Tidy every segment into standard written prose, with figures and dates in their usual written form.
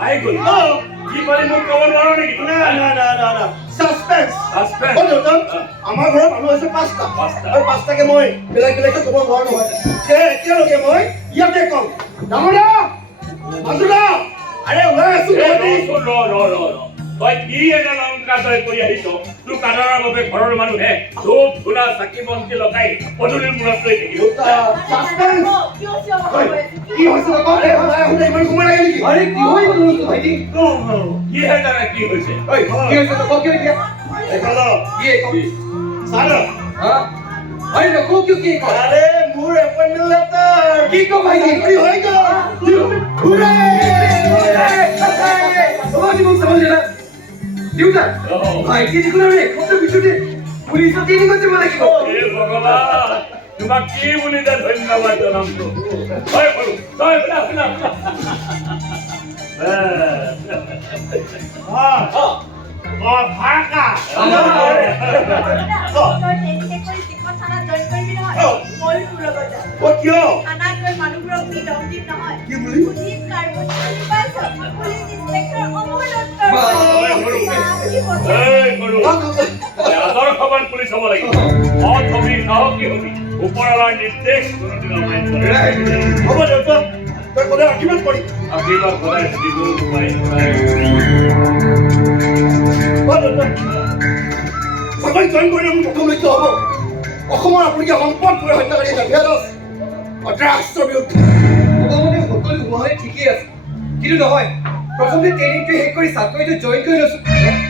আই গ'ল কি পাৰি মোক ক'ব নোৱাৰো নেকি না সাসপেন্স Suspense? ও দেউতা আমাৰ ঘৰত মানুহ আছে পাঁচটা আৰু পাঁচটাকে মই বেলেগ ক'ব নোৱাৰো নহয় একেলগে মই ইয়াতে কম ডাঙৰা মাজুৰা আৰে ওলাই আছো তই কি এনে লংকা তই কৰি আহিছ তোৰ কাণৰ বাবে ঘৰৰ মানুহে ধূপ ধূনা চাকি বন্তি লগাই পদূলিৰ মূৰত লৈ থাকিব সাসপেন্স কি হৈছে নকওঁ এই ওলাই আহোঁতে ইমান সময় লাগে নেকি আৰে কি হৈ গ'ল ভাইটি কি হে জানা কি হৈছে ঐ কি হৈছে নকওঁ কিয় এতিয়া এইফালে কি চাৰ হা আরে নকো কি আরে মোর অ্যাপয়েন্টমেন্ট লেটার কি কো ভাই কি হই গো হুরে তোমাকে মুখ সমঝ না দিউটা ভাই কি দিগুলো রে কত বিচুতে পুলিশ তিনি করতে বলে কি হে ভগবান তোমাক কি বলি দা ধন্যবাদ জানাম তো হয় বলো তই না হ্যাঁ ও ফাকা ও কিয় থানাত গৈ মানুহবোৰক কি দম দিম নহয় কি বুলি পুলিচ কাৰ্যকৰী পাইছ পুলিচ ইন্সপেক্টৰ অমল এই বলো আদৰ খবৰ পুলিশ হব লাগিব অত হবি সাহসী হবি ওপৰৱালাৰ নিৰ্দেশ কোনোদিন অমান্য হ'ব দেউতা তই ক'লে আশীৰ্বাদ কৰি আশীৰ্বাদ সদায় দিব পাই ও দেউতা চাকৰি জইন কৰি মোৰ প্ৰথম লক্ষ্য হ'ব অসমৰ আপুনিকে সম্পদ কৰি হত্যাকাৰী জাভিয়াৰক অত্যাচাৰৰ বিৰুদ্ধে ভগৱানে সকলো হোৱাই ঠিকেই আছে কিন্তু নহয় প্ৰথমতে ট্ৰেইনিংটো শেষ কৰি চাকৰিটো জইন কৰি লৈছো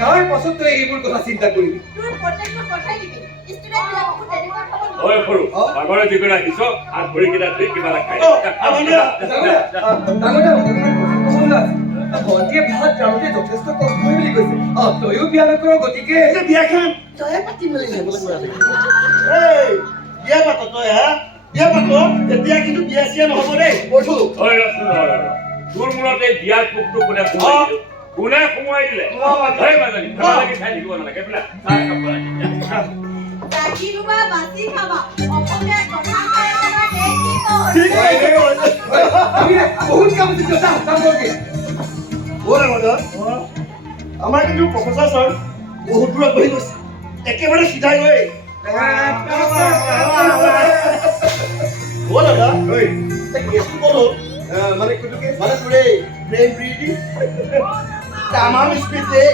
তাৰ পাছত তই এইবোৰ কথা চিন্তা কৰিবি তোৰ প্ৰত্যেকটো কথাই দিবি ষ্টুডেণ্টবিলাককো তেনেকুৱা খাব ঐ সৰু আগৰে যিকোনো আহিছ হাত ভৰি কিনা ধুই কিবা এটা খাই ভণ্টিয়ে ভাত ৰান্ধোতে যথেষ্ট কষ্ট হয় বুলি কৈছে তয়ো বিয়া নকৰ গতিকে বিয়াখন তয়ে পাতি মেলি বিয়া পাত তই হা বিয়া পাত তেতিয়া কিন্তু বিয়া চিয়া নহ'ব দেই কৈছো তোৰ মূৰত এই বিয়াৰ পোকটো কোনে সোমোৱাই দিলে হয় মাজনী লাগি চাই থাকিব নালাগে বোলে চাকি ৰুবা বাছি খাবা অসমীয়া কথা খাই খাবা দেখি ঠিক আছে বহুত কাম দিছো কাম কৰবি আমাৰ কিন্তু প্ৰফেচাৰ ছাৰ বহুত দূৰত বহি গৈছে একেবাৰে চিধাই গৈ দাদা কেছটো ক'লো মানে তোৰে ব্ৰেইন ব্ৰিডিং তামাম স্পীড দেই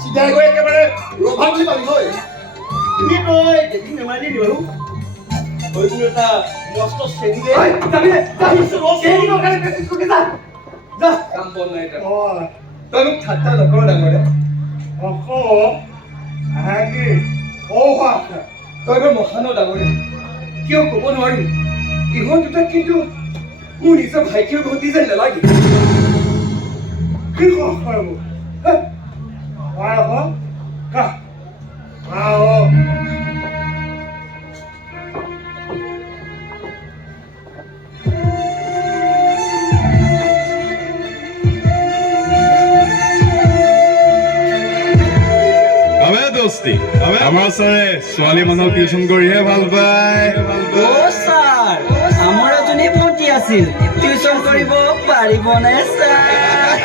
চিধাই গৈ একেবাৰে ৰভা বুলি পালি গৈ তুমি তই দেখি নেমাৰি নি বাৰু তই তুমি এটা মস্ত চেনি দে কাম বন নাই তই মোক ঠাট্টা নকৰ ডাঙৰে তই এবাৰ মহানো ডাঙৰে কিয় ক'ব নোৱাৰো ইহঁত দুটাক কিন্তু মোৰ নিজৰ ভাইটিৰ ভণ্টি যেন নালাগে কি দোস্তি আমাৰ ছাৰে ছোৱালী মানুহক টিউচন কৰিহে ভাল পায় অ' ছাৰ আমাৰ এজনী ভণ্টি আছিল টিউচন কৰিব পাৰিবনে ছাৰ